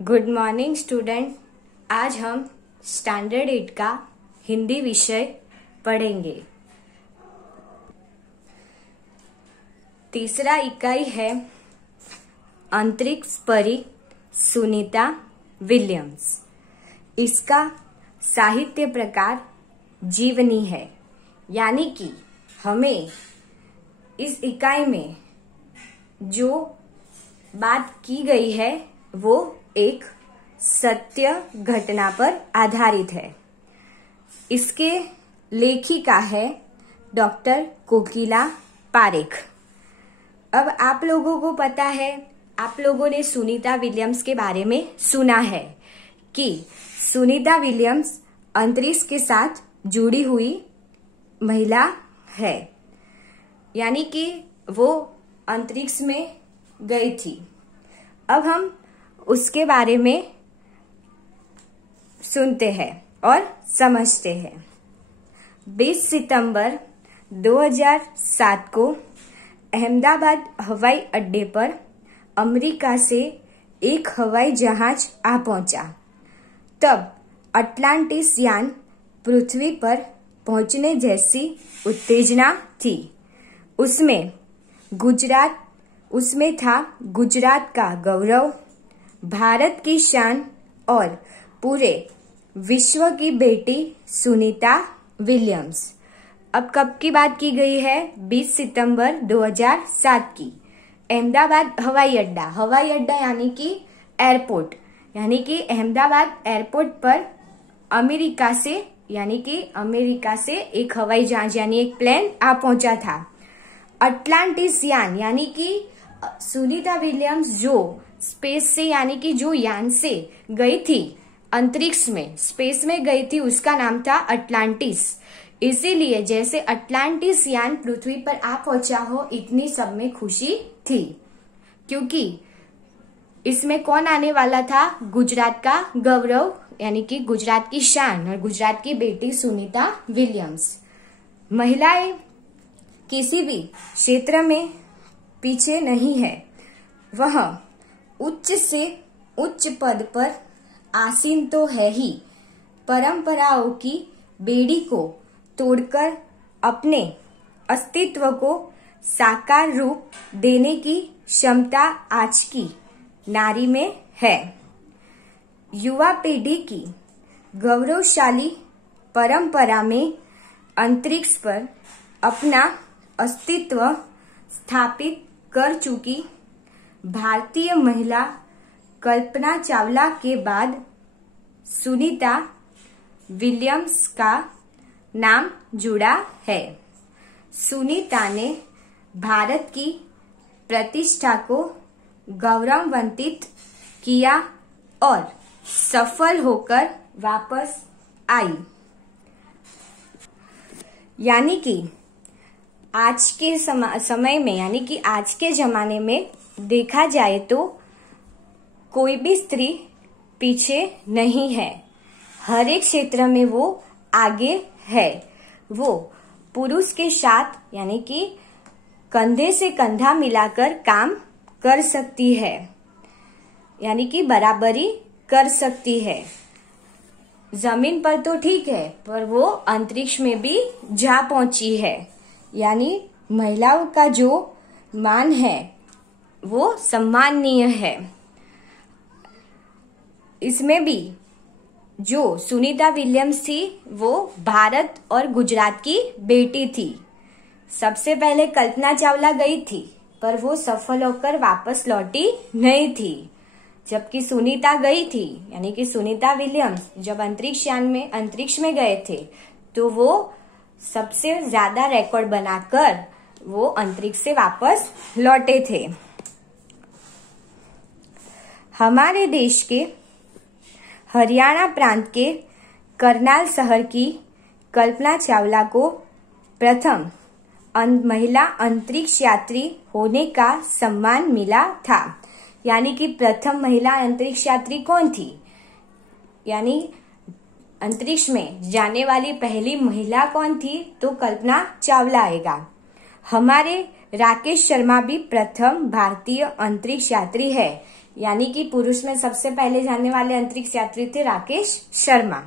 Good morning student. आज हम standard 8 का हिंदी विषय पढ़ेंगे। तीसरा इकाई है अंतरिक्ष परी सुनीता विलियम्स। इसका साहित्य प्रकार जीवनी है, यानी कि हमें इस इकाई में जो बात की गई है वो एक सत्य घटना पर आधारित है। इसके लेखिका है डॉक्टर कोकिला पारेख। अब आप लोगों को पता है, आप लोगों ने सुनीता विलियम्स के बारे में सुना है कि सुनीता विलियम्स अंतरिक्ष के साथ जुड़ी हुई महिला है, यानी कि वो अंतरिक्ष में गई थी। अब हम उसके बारे में सुनते हैं और समझते हैं। 20 सितंबर 2007 को अहमदाबाद हवाई अड्डे पर अमेरिका से एक हवाई जहाज आ पहुंचा। तब अटलांटिस यान पृथ्वी पर पहुंचने जैसी उत्तेजना थी। उसमें था गुजरात का गौरव, भारत की शान और पूरे विश्व की बेटी सुनीता विलियम्स। अब कब की बात की गई है? 20 सितंबर 2007 की। अहमदाबाद हवाई अड्डा यानी कि एयरपोर्ट, यानी कि अहमदाबाद एयरपोर्ट पर अमेरिका से एक हवाई जहाज यानी एक प्लेन आ पहुंचा था। अटलांटिस यान यानी कि सुनीता विलियम्स जो स्पेस से यानी कि जो यान से गई थी अंतरिक्ष में, स्पेस में गई थी, उसका नाम था अटलांटिस। इसीलिए जैसे अटलांटिस यान पृथ्वी पर आ पहुंचा हो, इतनी सब में खुशी थी, क्योंकि इसमें कौन आने वाला था? गुजरात का गौरव यानी कि गुजरात की शान और गुजरात की बेटी सुनीता विलियम्स। महिलाएं किसी भी क्षेत्र में पीछे नहीं है। वह उच्च से उच्च पद पर आसीन तो है ही, परंपराओं की बेड़ी को तोड़कर अपने अस्तित्व को साकार रूप देने की क्षमता आज की नारी में है। युवा पीढ़ी की गौरवशाली परंपरा में अंतरिक्ष पर अपना अस्तित्व स्थापित कर चुकी भारतीय महिला कल्पना चावला के बाद सुनीता विलियम्स का नाम जुड़ा है। सुनीता ने भारत की प्रतिष्ठा को गौरवान्वित किया और सफल होकर वापस आई। यानी कि आज के समय में, यानी कि आज के जमाने में देखा जाए तो कोई भी स्त्री पीछे नहीं है। हर एक क्षेत्र में वो आगे है। वो पुरुष के साथ यानी कि कंधे से कंधा मिलाकर काम कर सकती है, यानी कि बराबरी कर सकती है। जमीन पर तो ठीक है, पर वो अंतरिक्ष में भी जा पहुंची है। यानी महिलाओं का जो मान है वो सम्माननीय है। इसमें भी जो सुनीता विलियम्स थी वो भारत और गुजरात की बेटी थी। सबसे पहले कल्पना चावला गई थी, पर वो सफल होकर वापस लौटी नहीं थी। जबकि सुनीता गई थी, यानी कि सुनीता विलियम्स जब अंतरिक्ष में गए थे, तो वो सबसे ज्यादा रिकॉर्ड बनाकर वो अंतरिक्ष से वापस लौटे थे। हमारे देश के हरियाणा प्रांत के करनाल शहर की कल्पना चावला को प्रथम महिला अंतरिक्ष यात्री होने का सम्मान मिला था। यानी कि प्रथम महिला अंतरिक्ष यात्री कौन थी? यानी अंतरिक्ष में जाने वाली पहली महिला कौन थी? तो कल्पना चावला आएगा। हमारे राकेश शर्मा भी प्रथम भारतीय अंतरिक्ष यात्री है। यानी कि पुरुष में सबसे पहले जाने वाले अंतरिक्ष यात्री थे राकेश शर्मा।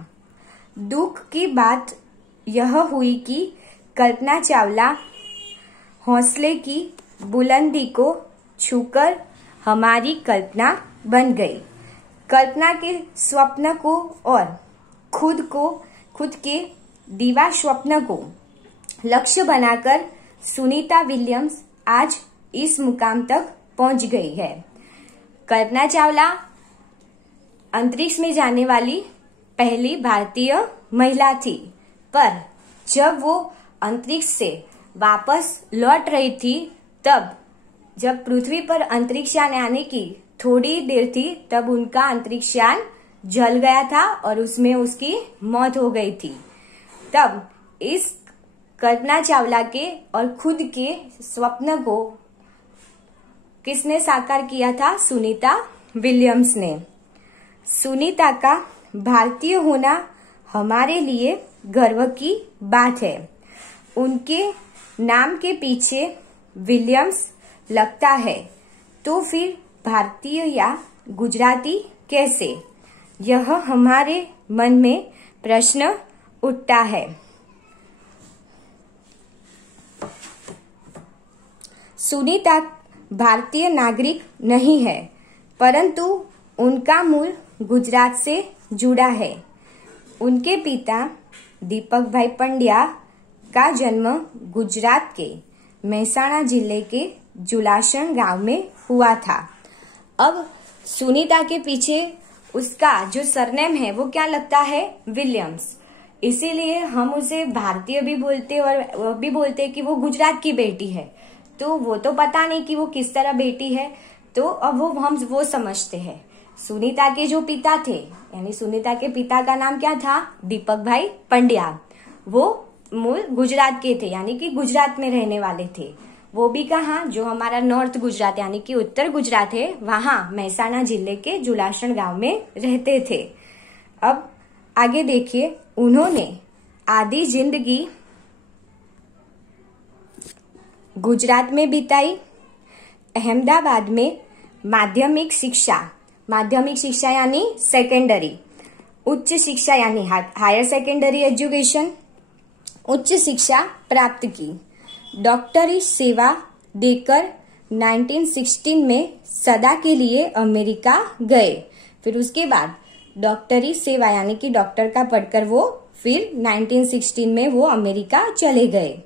दुख की बात यह हुई कि कल्पना चावला हौसले की बुलंदी को छूकर हमारी कल्पना बन गई। कल्पना के स्वप्न को और खुद के दीवा स्वप्न को लक्ष्य बनाकर सुनीता विलियम्स आज इस मुकाम तक पहुंच गई है। कल्पना चावला अंतरिक्ष में जाने वाली पहली भारतीय महिला थी, पर जब वो अंतरिक्ष से वापस लौट रही थी, तब जब पृथ्वी पर अंतरिक्ष यान आने की थोड़ी देर थी, तब उनका अंतरिक्ष यान जल गया था और उसमें उसकी मौत हो गई थी। तब इस कल्पना चावला के और खुद के स्वप्न को किसने साकार किया था? सुनीता विलियम्स ने। सुनीता का भारतीय होना हमारे लिए गर्व की बात है। उनके नाम के पीछे विलियम्स लगता है, तो फिर भारतीय या गुजराती कैसे? यह हमारे मन में प्रश्न उठता है। सुनीता भारतीय नागरिक नहीं है, परंतु उनका मूल गुजरात से जुड़ा है। उनके पिता दीपक भाई पंड्या का जन्म गुजरात के मेहसाणा जिले के जुलासण गांव में हुआ था। अब सुनीता के पीछे उसका जो सरनेम है वो क्या लगता है? विलियम्स। इसीलिए हम उसे भारतीय भी बोलते और वो भी बोलते कि वो गुजरात की बेटी है। तो वो तो पता नहीं कि वो किस तरह बेटी है, तो अब हम वो समझते हैं। सुनीता के जो पिता थे, यानी सुनीता के पिता का नाम क्या था? दीपक भाई पंड्या। वो मूल गुजरात के थे, यानी कि गुजरात में रहने वाले थे। वो भी कहाँ? जो हमारा नॉर्थ गुजरात यानी कि उत्तर गुजरात है, वहां मेहसाणा जिले के जुलासण गांव में रहते थे। अब आगे देखिए, उन्होंने आधी जिंदगी गुजरात में बिताई। अहमदाबाद में माध्यमिक शिक्षा यानी सेकेंडरी, उच्च शिक्षा यानी हायर सेकेंडरी एजुकेशन, उच्च शिक्षा प्राप्त की। डॉक्टरी सेवा देकर 1916 में सदा के लिए अमेरिका गए। फिर उसके बाद डॉक्टरी सेवा यानी कि डॉक्टर का पढ़कर वो फिर 1916 में वो अमेरिका चले गए।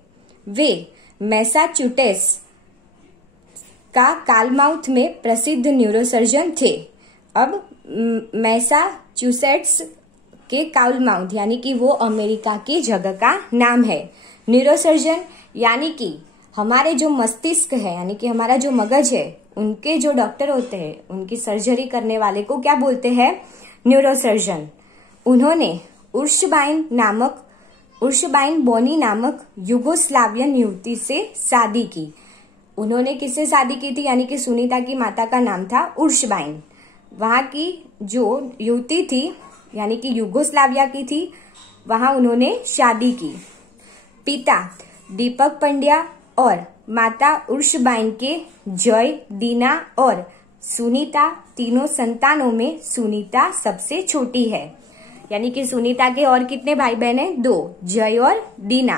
वे मैसाचुसेट्स का कालमाउथ में प्रसिद्ध न्यूरोसर्जन थे। अब मैसाचुसेट्स के कालमाउथ यानी कि वो अमेरिका की जगह का नाम है। न्यूरोसर्जन यानी कि हमारे जो मस्तिष्क है, यानी कि हमारा जो मगज है, उनके जो डॉक्टर होते हैं, उनकी सर्जरी करने वाले को क्या बोलते हैं? न्यूरोसर्जन। उन्होंने उर्शबाइन बोनी नामक युगोस्लावियन युवती से शादी की। उन्होंने किससे शादी की थी? यानी कि सुनीता की माता का नाम था उर्शबाइन। वहां की जो युवती थी, यानी कि युगोस्लाविया की थी, वहां उन्होंने शादी की। पिता दीपक पंड्या और माता उर्शबाइन के जय, दीना और सुनीता तीनों संतानों में सुनीता सबसे छोटी है। यानी कि सुनीता के और कितने भाई बहन हैं? 2, जय और दीना।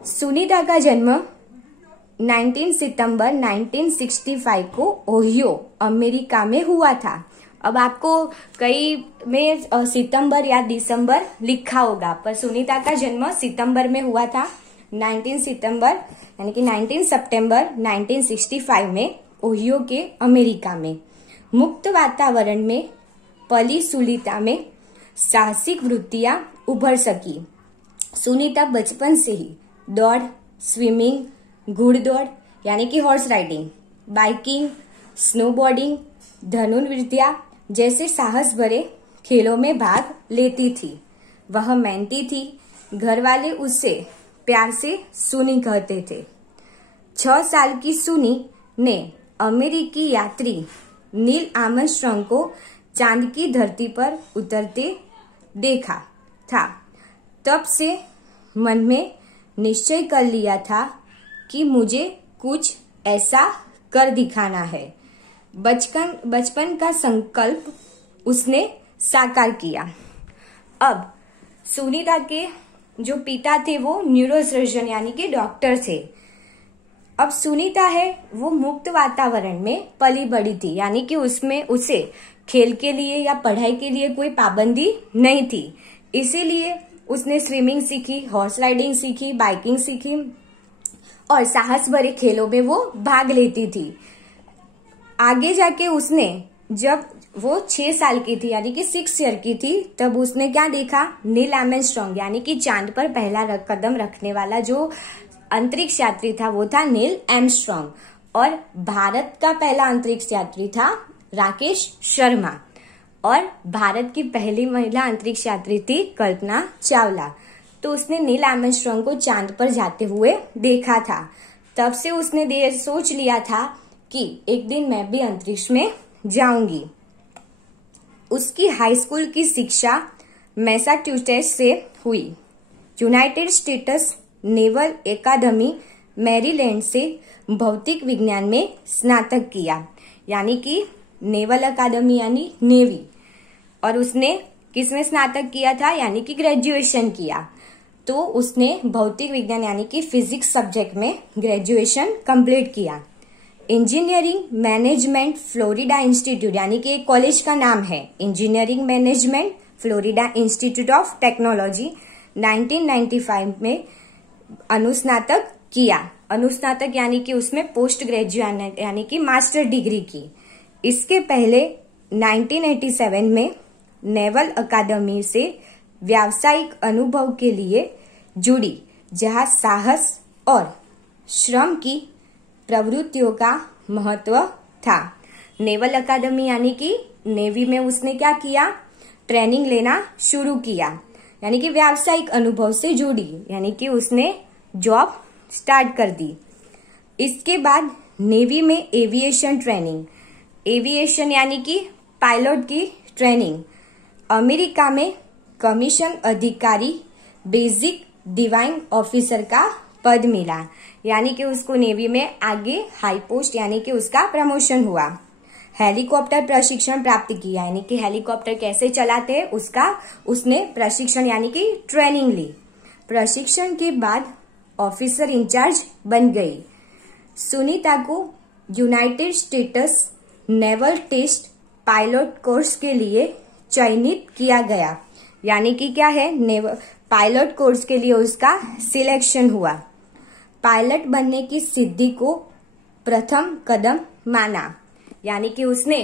सुनीता का जन्म 19 सितंबर 1965 को ओहियो, अमेरिका में हुआ था। अब आपको कई में सितंबर या दिसंबर लिखा होगा, पर सुनीता का जन्म सितंबर में हुआ था। 19 सितंबर यानी कि 19 सितंबर 1965 में ओहियो के अमेरिका में। मुक्त वातावरण में पली सुनीता में साहसिक वृत्तियां उभर सकी। सुनीता बचपन से ही दौड़, स्विमिंग, घुड़दौड़ यानी कि हॉर्स राइडिंग, बाइकिंग, स्नोबोर्डिंग, धनुर्विद्या जैसे साहस भरे खेलों में भाग लेती थी। वह मेहनती थी। घर वाले उससे प्यार से सुनी कहते थे। 6 साल की सुनी ने अमेरिकी यात्री नील आर्मस्ट्रांग को चांद की धरती पर उतरते देखा था। तब से मन में निश्चय कर लिया था कि मुझे कुछ ऐसा कर दिखाना है। बचपन का संकल्प उसने साकार किया। अब सुनीता के जो पिता थे वो न्यूरोसर्जन यानी कि डॉक्टर थे। अब सुनीता है वो मुक्त वातावरण में पली बड़ी थी, यानी कि उसमें उसे खेल के लिए या पढ़ाई के लिए कोई पाबंदी नहीं थी। इसीलिए उसने स्विमिंग सीखी, हॉर्स राइडिंग सीखी, बाइकिंग सीखी और साहस भरे खेलों में वो भाग लेती थी। आगे जाके उसने जब वो 6 साल की थी यानी कि 6 ईयर की थी, तब उसने क्या देखा, नील आर्मस्ट्रांग यानी कि चांद पर पहला कदम रखने वाला जो अंतरिक्ष यात्री था वो था नील आर्मस्ट्रांग, और भारत का पहला अंतरिक्ष यात्री था राकेश शर्मा, और भारत की पहली महिला अंतरिक्ष यात्री थी कल्पना चावला। तो उसने नील आर्मस्ट्रांग को चांद पर जाते हुए देखा था। तब से उसने सोच लिया था कि एक दिन मैं भी अंतरिक्ष में जाऊंगी। उसकी हाई स्कूल की शिक्षा मैसाचुसेट्स से हुई। United States naval academy Maryland से भौतिक विज्ञान में स्नातक किया, यानी कि नेवल अकादमी यानी नेवी, और उसने किसमें स्नातक किया था, यानी कि ग्रेजुएशन किया। तो उसने भौतिक विज्ञान यानी कि फिजिक्स सब्जेक्ट में ग्रेजुएशन कंप्लीट किया। इंजीनियरिंग मैनेजमेंट फ्लोरिडा इंस्टीट्यूट यानी कि एक कॉलेज का नाम है engineering management Florida institute of technology, 1995 में अनुस्नातक किया। अनुस्नातक यानी कि उसमें पोस्ट ग्रेजुएट यानी कि मास्टर डिग्री की। इसके पहले 1987 में नेवल अकादमी से व्यावसायिक अनुभव के लिए जुड़ी, जहां साहस और श्रम की प्रवृत्तियों का महत्व था। नेवल अकादमी यानी कि नेवी में उसने क्या किया, ट्रेनिंग लेना शुरू किया, यानी कि व्यावसायिक अनुभव से जुड़ी, यानी कि उसने जॉब स्टार्ट कर दी। इसके बाद नेवी में एविएशन ट्रेनिंग, एविएशन यानी कि पायलट की ट्रेनिंग। अमेरिका में कमीशन अधिकारी बेसिक डिवाइन ऑफिसर का पद मिला, यानी कि उसको नेवी में आगे हाई पोस्ट यानी कि उसका प्रमोशन हुआ। हेलीकॉप्टर प्रशिक्षण प्राप्त किया, यानी कि हेलीकॉप्टर कैसे चलाते हैं उसका उसने प्रशिक्षण यानी कि ट्रेनिंग ली। प्रशिक्षण के बाद ऑफिसर इंचार्ज बन गई। सुनीता को United States naval test pilot course के लिए चयनित किया गया, यानी कि क्या है, नेवल पायलट कोर्स के लिए उसका सिलेक्शन हुआ। पायलट बनने की सिद्धि को प्रथम कदम माना, यानी कि उसने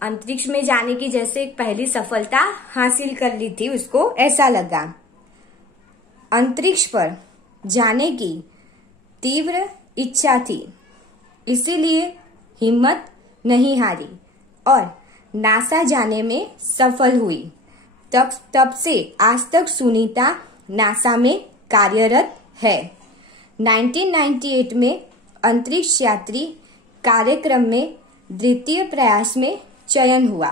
अंतरिक्ष में जाने की जैसे एक पहली सफलता हासिल कर ली थी, उसको ऐसा लगा। अंतरिक्ष पर जाने की तीव्र इच्छा थी, इसीलिए हिम्मत नहीं हारी और नासा जाने में सफल हुई। तब से आज तक सुनीता नासा में कार्यरत है। 1998 में अंतरिक्ष यात्री कार्यक्रम में द्वितीय प्रयास में चयन हुआ।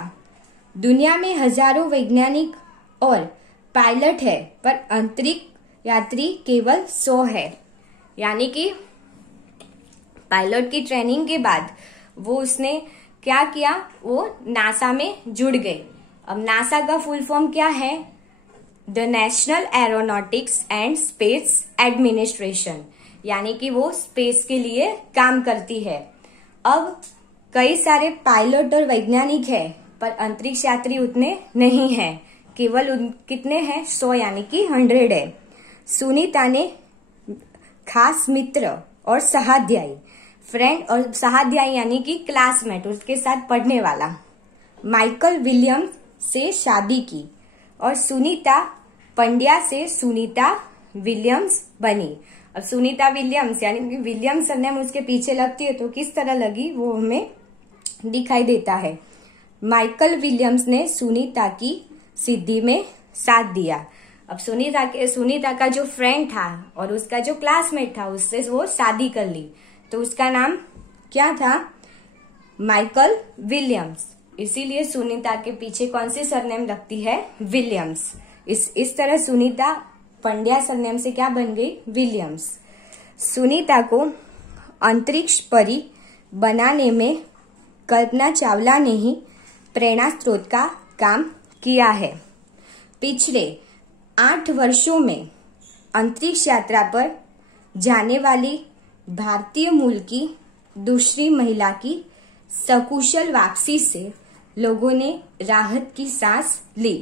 दुनिया में हजारों वैज्ञानिक और पायलट है, पर अंतरिक्ष यात्री केवल 100 है, यानी कि पायलट की ट्रेनिंग के बाद वो उसने क्या किया, वो नासा में जुड़ गए। अब नासा का फुल फॉर्म क्या है, the national aeronautics and space administration, यानी कि वो स्पेस के लिए काम करती है। अब कई सारे पायलट और वैज्ञानिक है, पर अंतरिक्ष यात्री उतने नहीं है, केवल कितने हैं, 100 यानी कि 100 है। सुनीता ने खास मित्र और सहाध्यायी, फ्रेंड और सहाध्यायी यानी कि क्लासमेट, उसके साथ पढ़ने वाला माइकल विलियम्स से शादी की और सुनीता पंड्या से सुनीता विलियम्स बनी। अब सुनीता विलियम्स यानी कि विलियम्स सरनेम उसके पीछे लगती है, तो किस तरह लगी वो हमें दिखाई देता है। माइकल विलियम्स ने सुनीता की सिद्धि में साथ दिया। अब सुनीता का जो फ्रेंड था और उसका जो क्लासमेट था उससे वो शादी कर ली, तो उसका नाम क्या था, माइकल विलियम्स। इसीलिए सुनीता के पीछे कौन सी सरनेम लगती है, विलियम्स। इस तरह सुनीता पंड्या सरनेम से क्या बन गई, विलियम्स। सुनीता को अंतरिक्ष परी बनाने में कल्पना चावला ने ही प्रेरणा स्रोत का काम किया है। पिछले 8 वर्षों में अंतरिक्ष यात्रा पर जाने वाली भारतीय मूल की दूसरी महिला की सकुशल वापसी से लोगों ने राहत की सांस ली।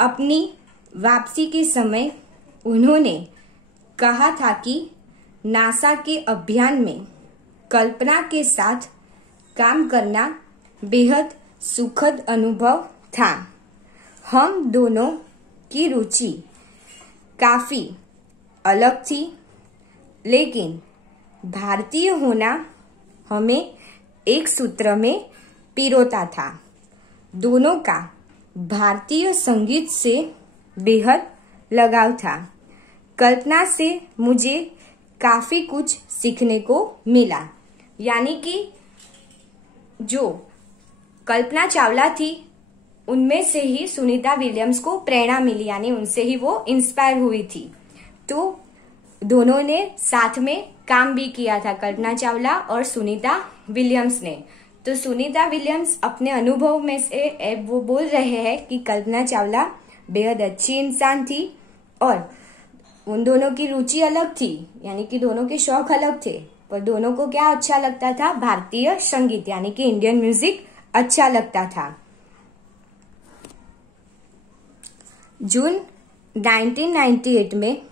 अपनी वापसी के समय उन्होंने कहा था कि नासा के अभियान में कल्पना के साथ काम करना बेहद सुखद अनुभव था। हम दोनों की रुचि काफी अलग थी, लेकिन भारतीय होना हमें एक सूत्र में पिरोता था। दोनों का भारतीय संगीत से बेहद लगाव था। कल्पना से मुझे काफी कुछ सीखने को मिला। यानी कि जो कल्पना चावला थी उनमें से ही सुनीता विलियम्स को प्रेरणा मिली, यानी उनसे ही वो इंस्पायर हुई थी। तो दोनों ने साथ में काम भी किया था, कल्पना चावला और सुनीता विलियम्स ने। तो सुनीता विलियम्स अपने अनुभव में से वो बोल रहे हैं कि कल्पना चावला बेहद अच्छी इंसान थी और उन दोनों की रुचि अलग थी, यानी कि दोनों के शौक अलग थे, पर दोनों को क्या अच्छा लगता था? भारतीय संगीत, यानी कि इंडियन म्यूजिक अच्छा लगता था। जून 1998 में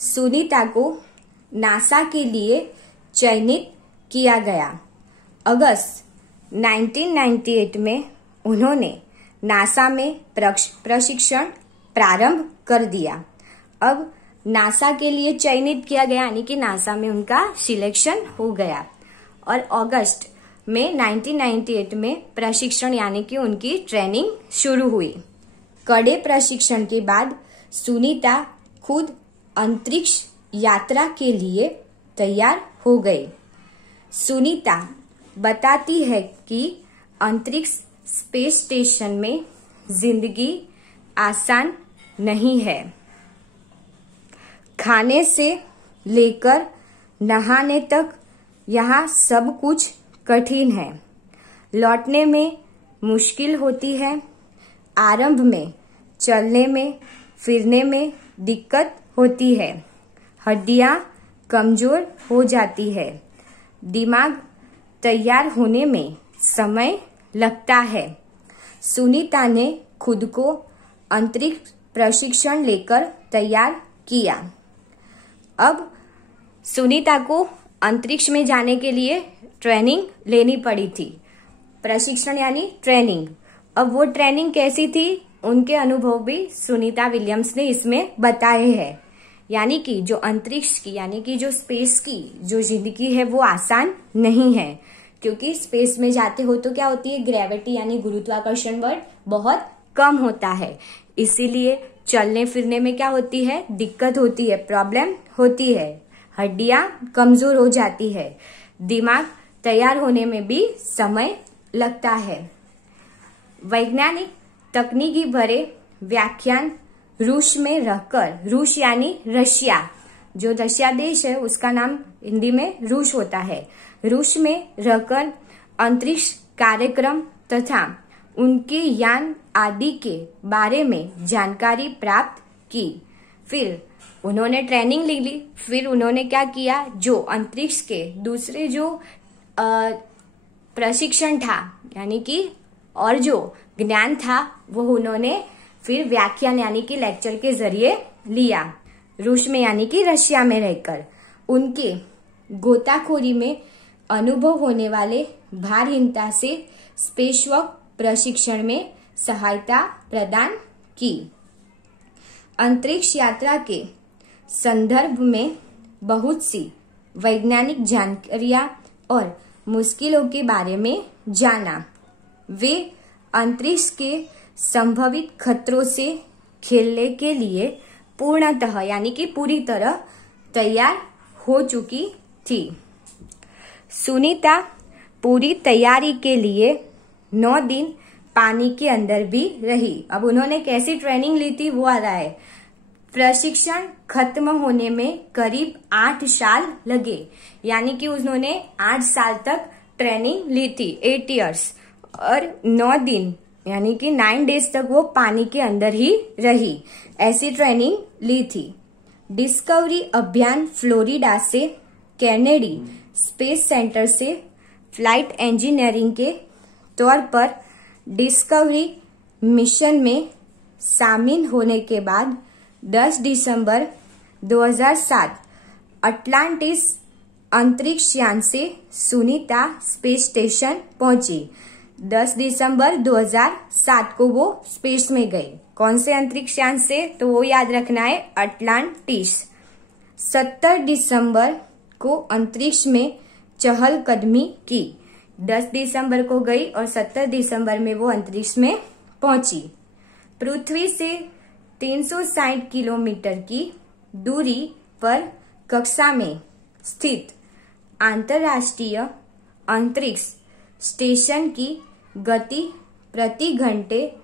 सुनीता को नासा के लिए चयनित किया गया। अगस्त 1998 में उन्होंने नासा में प्रशिक्षण प्रारंभ कर दिया। अब नासा के लिए चयनित किया गया, यानी कि नासा में उनका सिलेक्शन हो गया और अगस्त में 1998 में प्रशिक्षण यानी कि उनकी ट्रेनिंग शुरू हुई। कड़े प्रशिक्षण के बाद सुनीता खुद अंतरिक्ष यात्रा के लिए तैयार हो गई। सुनीता बताती है कि अंतरिक्ष स्पेस स्टेशन में जिंदगी आसान नहीं है। खाने से लेकर नहाने तक यहाँ सब कुछ कठिन है। लौटने में मुश्किल होती है। आरंभ में चलने में फिरने में दिक्कत होती है। हड्डियां कमजोर हो जाती है। दिमाग तैयार होने में समय लगता है। सुनीता ने खुद को अंतरिक्ष प्रशिक्षण लेकर तैयार किया। अब सुनीता को अंतरिक्ष में जाने के लिए ट्रेनिंग लेनी पड़ी थी। प्रशिक्षण यानी ट्रेनिंग। अब वो ट्रेनिंग कैसी थी, उनके अनुभव भी सुनीता विलियम्स ने इसमें बताए हैं। यानी कि जो अंतरिक्ष की यानी कि जो स्पेस की जो जिंदगी है वो आसान नहीं है, क्योंकि स्पेस में जाते हो तो क्या होती है, ग्रेविटी यानी गुरुत्वाकर्षण बल बहुत कम होता है। इसीलिए चलने फिरने में क्या होती है, दिक्कत होती है, प्रॉब्लम होती है। हड्डियां कमजोर हो जाती है। दिमाग तैयार होने में भी समय लगता है। वैज्ञानिक तकनीकी भरे व्याख्यान रूस में रहकर, रूस यानी रशिया, जो रशिया देश है उसका नाम हिंदी में रूस होता है, रूस में रहकर अंतरिक्ष कार्यक्रम तथा उनके यान आदि के बारे में जानकारी प्राप्त की। फिर उन्होंने ट्रेनिंग ली। फिर उन्होंने क्या किया, जो अंतरिक्ष के दूसरे जो प्रशिक्षण था यानी कि और जो ज्ञान था वो उन्होंने फिर व्याख्यान यानी कि लेक्चर के जरिए लिया, रूस में यानी कि रशिया में रहकर। उनके गोताखोरी में अनुभव होने वाले भारहीनता से स्पेसवॉक प्रशिक्षण में सहायता प्रदान की। अंतरिक्ष यात्रा के संदर्भ में बहुत सी वैज्ञानिक जानकारियां और मुश्किलों के बारे में जाना। वे अंतरिक्ष के संभावित खतरों से खेलने के लिए पूर्णतः यानी कि पूरी तरह तैयार हो चुकी थी। सुनीता पूरी तैयारी के लिए 9 दिन पानी के अंदर भी रही। अब उन्होंने कैसी ट्रेनिंग ली थी वो आ रहा है। प्रशिक्षण खत्म होने में करीब 8 साल लगे, यानी कि उन्होंने 8 साल तक ट्रेनिंग ली थी 8 इयर्स, और 9 दिन यानी कि 9 डेज तक वो पानी के अंदर ही रही, ऐसी ट्रेनिंग ली थी। डिस्कवरी अभियान फ्लोरिडा से कैनेडी स्पेस सेंटर से फ्लाइट इंजीनियरिंग के तौर पर डिस्कवरी मिशन में शामिल होने के बाद 10 दिसंबर 2007 अटलांटिस अंतरिक्ष यान से सुनीता स्पेस स्टेशन पहुंची। 10 दिसंबर 2007 को वो स्पेस में गई। कौन से अंतरिक्ष यान से, तो वो याद रखना है, अटलांटिस। 70 दिसंबर को अंतरिक्ष में चहलकदमी की। 10 दिसंबर को गई और 70 दिसंबर में वो अंतरिक्ष में पहुंची। पृथ्वी से 360 किलोमीटर की दूरी पर कक्षा में स्थित अंतर्राष्ट्रीय अंतरिक्ष स्टेशन की गति प्रति घंटे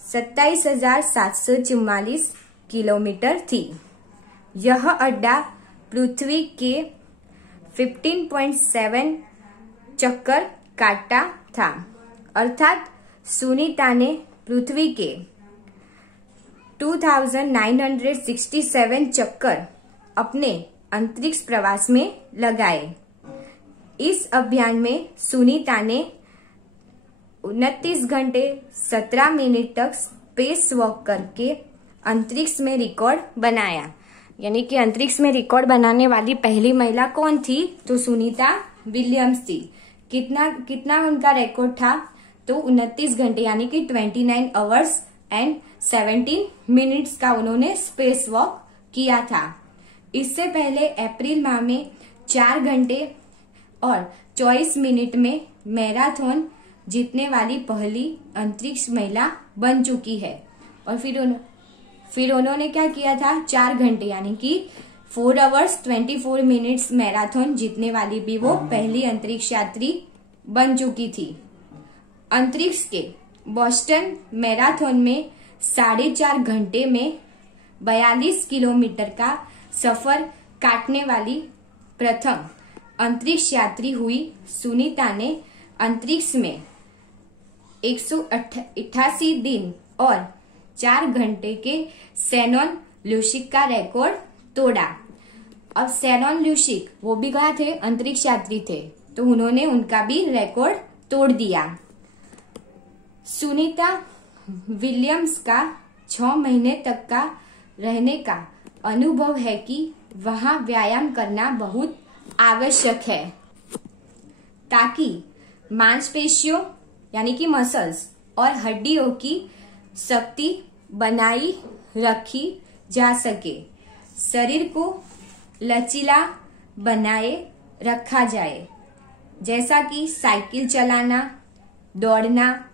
27,744 किलोमीटर थी। यह अड्डा पृथ्वी के 15.7 चक्कर काटा था, अर्थात सुनीता ने पृथ्वी के 2967 चक्कर अपने अंतरिक्ष प्रवास में लगाए। इस अभियान में सुनीता ने 29 घंटे 17 मिनट तक स्पेस वॉक करके अंतरिक्ष में रिकॉर्ड बनाया। यानी कि अंतरिक्ष में रिकॉर्ड बनाने वाली पहली महिला कौन थी, तो सुनीता विलियम्स थी। कितना उनका रिकॉर्ड था, तो 29 घंटे यानी कि 29 आवर्स एंड 17 मिनट्स का उन्होंने स्पेस वॉक किया था। इससे पहले अप्रैल माह में 4 घंटे और 24 मिनट में मैराथन जीतने वाली पहली अंतरिक्ष महिला बन चुकी है। और फिर उन्होंने क्या किया था, 4 घंटे यानी कि 4 आवर्स 24 मिनट्स मैराथन जीतने वाली भी वो पहली अंतरिक्ष यात्री बन चुकी थी। अंतरिक्ष के बोस्टन मैराथन में 4.5 घंटे में 42 किलोमीटर का सफर काटने वाली प्रथम अंतरिक्ष यात्री हुई। सुनीता ने अंतरिक्ष में 188 दिन और 4 घंटे के शैनन ल्यूसिक का रिकॉर्ड तोड़ा। अब शैनन ल्यूसिक वो भी कहा थे, अंतरिक्ष यात्री थे, तो उन्होंने उनका भी रिकॉर्ड तोड़ दिया। सुनीता विलियम्स का 6 महीने तक का रहने का अनुभव है कि वहां व्यायाम करना बहुत आवश्यक है ताकि मांसपेशियों यानी कि मसल्स और हड्डियों की शक्ति बनाई रखी जा सके, शरीर को लचीला बनाए रखा जाए, जैसा कि साइकिल चलाना, दौड़ना,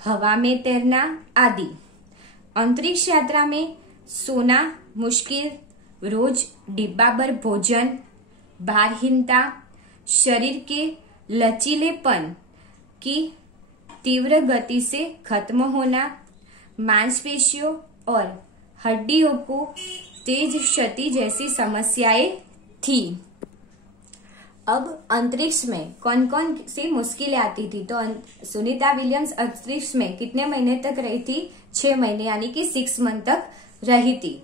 हवा में तैरना आदि। अंतरिक्ष यात्रा में सोना मुश्किल, रोज डिब्बा भर भोजन, भारहीनता, शरीर के लचीलेपन की तीव्र गति से खत्म होना, मांसपेशियों और हड्डियों को तेज क्षति जैसी समस्याएं थी। अब अंतरिक्ष में कौन कौन सी मुश्किलें आती थी, तो सुनीता विलियम्स अंतरिक्ष में कितने महीने तक रही थी, 6 महीने यानी कि 6 मंथ तक रही थी।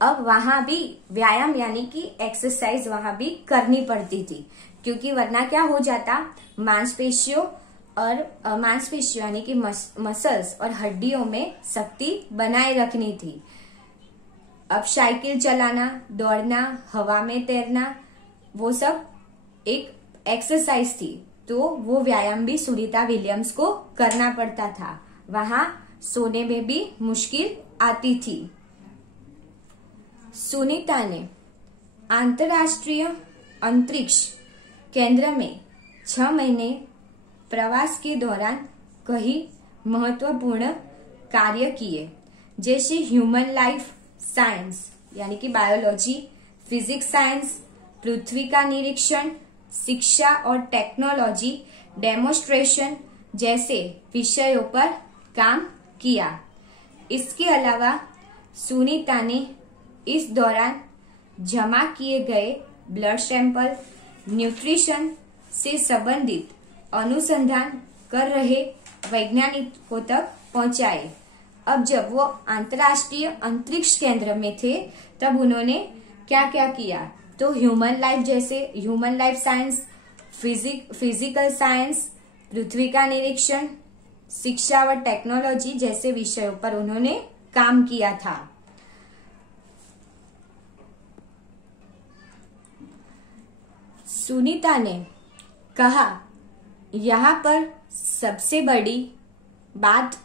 अब वहां भी व्यायाम यानी कि एक्सरसाइज वहां भी करनी पड़ती थी, क्योंकि वरना क्या हो जाता, मांसपेशियों यानी कि मसल्स और हड्डियों में शक्ति बनाए रखनी थी। अब साइकिल चलाना, दौड़ना, हवा में तैरना, वो सब एक एक्सरसाइज थी, तो वो व्यायाम भी सुनीता विलियम्स को करना पड़ता था। वहां सोने में भी मुश्किल आती थी। सुनीता ने अंतर्राष्ट्रीय अंतरिक्ष केंद्र में 6 महीने प्रवास के दौरान कई महत्वपूर्ण कार्य किए, जैसे ह्यूमन लाइफ साइंस यानी कि बायोलॉजी, फिजिक्स साइंस, पृथ्वी का निरीक्षण, शिक्षा और टेक्नोलॉजी डेमोन्स्ट्रेशन जैसे विषयों पर काम किया। इसके अलावा सुनीता ने इस दौरान जमा किए गए ब्लड सैंपल, न्यूट्रिशन से संबंधित अनुसंधान कर रहे वैज्ञानिकों तक पहुंचाए। अब जब वो अंतर्राष्ट्रीय अंतरिक्ष केंद्र में थे तब उन्होंने क्या क्या किया, तो human life science, physical science, पृथ्वी का निरीक्षण, शिक्षा व टेक्नोलॉजी जैसे विषयों पर उन्होंने काम किया था। सुनीता ने कहा, यहाँ पर सबसे बड़ी बात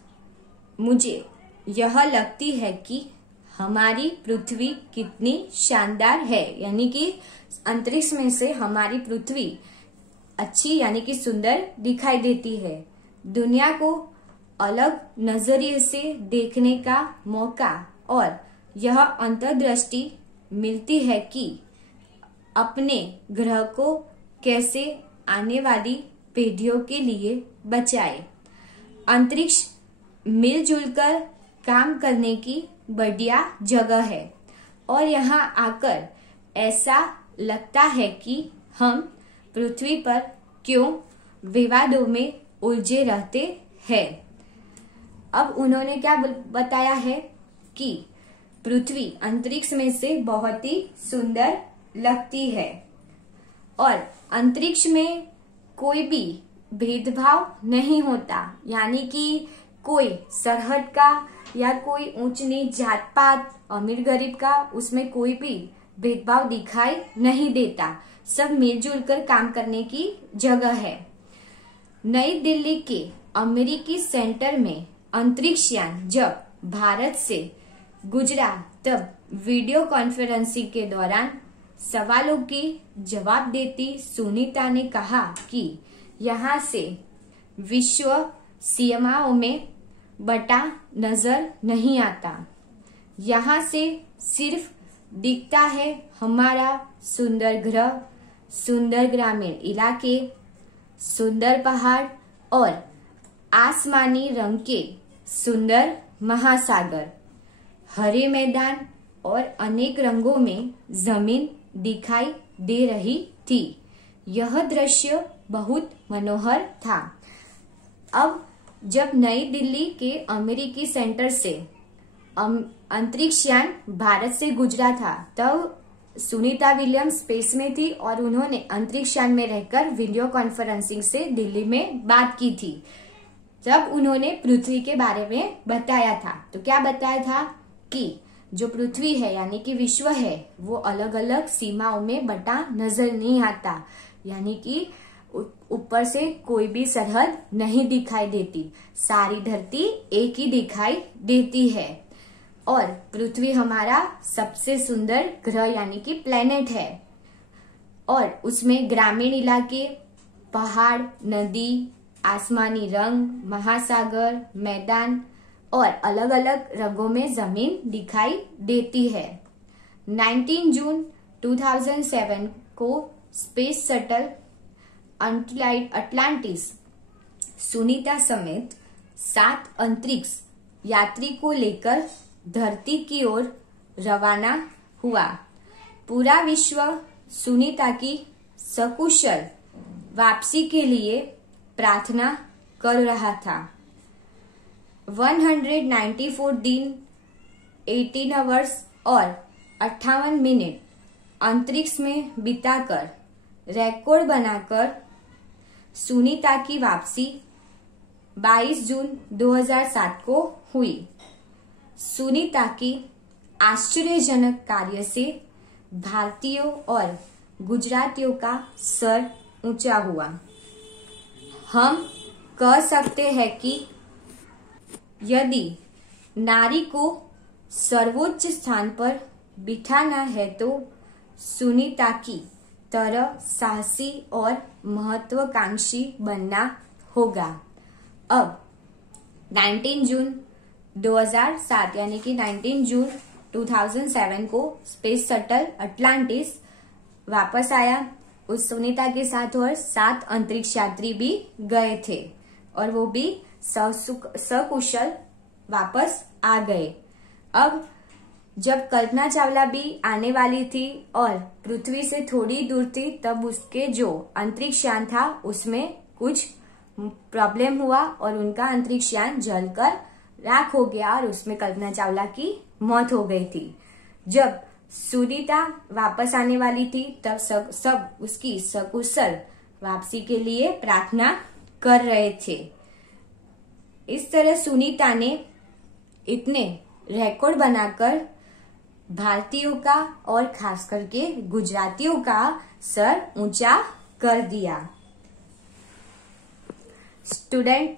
मुझे यह लगती है कि हमारी पृथ्वी कितनी शानदार है, यानी कि अंतरिक्ष में से हमारी पृथ्वी अच्छी यानी कि सुंदर दिखाई देती है। दुनिया को अलग नजरिए से देखने का मौका और यह अंतर्दृष्टि मिलती है कि अपने ग्रह को कैसे आने वाली पीढ़ियों के लिए बचाए। अंतरिक्ष मिलजुल कर काम करने की बढ़िया जगह है और यहाँ आकर ऐसा लगता है कि हम पृथ्वी पर क्यों विवादों में उलझे रहते हैं। अब उन्होंने क्या बताया है कि पृथ्वी अंतरिक्ष में से बहुत ही सुंदर लगती है और अंतरिक्ष में कोई भी भेदभाव नहीं होता, यानी कि कोई सरहद का या कोई ऊंच नीच, जात पात, अमीर गरीब का उसमें कोई भी भेदभाव दिखाई नहीं देता। सब मिलजुल कर काम करने की जगह है। नई दिल्ली के अमेरिकी सेंटर में अंतरिक्ष यान जब भारत से गुजरा तब वीडियो कॉन्फ्रेंसिंग के दौरान सवालों की जवाब देती सुनीता ने कहा कि यहाँ से विश्व सीमाओं में बटा नजर नहीं आता। यहाँ से सिर्फ दिखता है हमारा सुंदर ग्रह, सुंदर ग्रामीण इलाके, सुंदर पहाड़ और आसमानी रंग के सुंदर महासागर, हरे मैदान और अनेक रंगों में जमीन दिखाई दे रही थी। यह दृश्य बहुत मनोहर था। अब जब नई दिल्ली के अमेरिकी सेंटर से अंतरिक्ष यान भारत से गुजरा था तब सुनीता विलियम्स स्पेस में थी और उन्होंने अंतरिक्ष यान में रहकर वीडियो कॉन्फ्रेंसिंग से दिल्ली में बात की थी। जब उन्होंने पृथ्वी के बारे में बताया था तो क्या बताया था कि जो पृथ्वी है यानी कि विश्व है वो अलग अलग सीमाओं में बटा नजर नहीं आता, यानी कि ऊपर से कोई भी सरहद नहीं दिखाई देती, सारी धरती एक ही दिखाई देती है और पृथ्वी हमारा सबसे सुंदर ग्रह यानी कि प्लेनेट है और उसमें ग्रामीण इलाके, पहाड़, नदी, आसमानी रंग, महासागर, मैदान और अलग अलग रंगों में जमीन दिखाई देती है। 19 जून 2007 को स्पेस शटल अटलांटिस सुनीता समेत 7 अंतरिक्ष यात्री को लेकर धरती की ओर रवाना हुआ। पूरा विश्व सुनीता की सकुशल वापसी के लिए प्रार्थना कर रहा था। 194 दिन, 18 आवर्स और 58 मिनट अंतरिक्ष में बिताकर रिकॉर्ड बनाकर सुनीता की वापसी 22 जून 2007 को हुई। सुनीता की आश्चर्यजनक कार्य से भारतीयों और गुजरातियों का सर ऊंचा हुआ। हम कह सकते हैं कि यदि नारी को सर्वोच्च स्थान पर बिठाना है तो सुनीता की तरह साहसी और महत्वाकांक्षी बनना होगा। अब 19 जून 2007 यानी कि 19 जून 2007 को स्पेस शटल अटलांटिस वापस आया। उस सुनीता के साथ और 7 अंतरिक्ष यात्री भी गए थे और वो भी सकुशल वापस आ गए। अब जब कल्पना चावला भी आने वाली थी और पृथ्वी से थोड़ी दूर थी, तब उसके जो अंतरिक्ष यान था उसमें कुछ प्रॉब्लम हुआ और उनका अंतरिक्ष यान जलकर राख हो गया और उसमें कल्पना चावला की मौत हो गई थी। जब सुनीता वापस आने वाली थी तब सब उसकी सकुशल वापसी के लिए प्रार्थना कर रहे थे। इस तरह सुनीता ने इतने रिकॉर्ड बनाकर भारतीयों का और खास करके गुजरातियों का सर ऊंचा कर दिया। स्टूडेंट,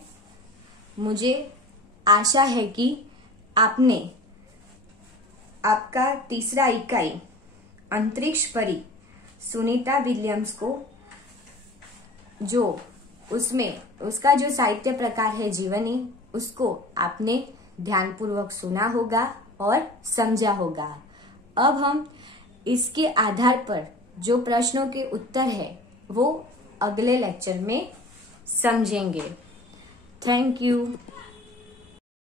मुझे आशा है कि आपने आपका तीसरा इकाई अंतरिक्ष परी सुनीता विलियम्स को जो उसमें उसका जो साहित्य प्रकार है जीवनी, उसको आपने ध्यानपूर्वक सुना होगा और समझा होगा। अब हम इसके आधार पर जो प्रश्नों के उत्तर है वो अगले लेक्चर में समझेंगे। Thank you.